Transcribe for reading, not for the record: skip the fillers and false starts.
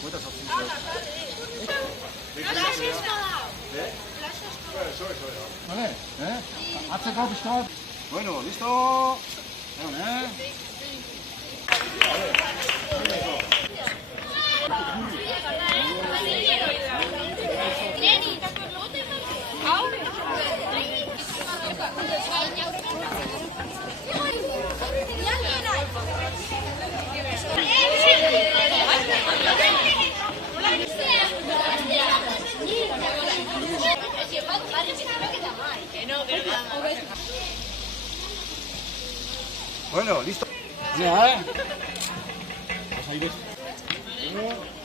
거기다 잡수세요. 네? Vale, hat se klaar bestaan? Bueno, listo. Bueno, listo. Ya, Vas a ir esto.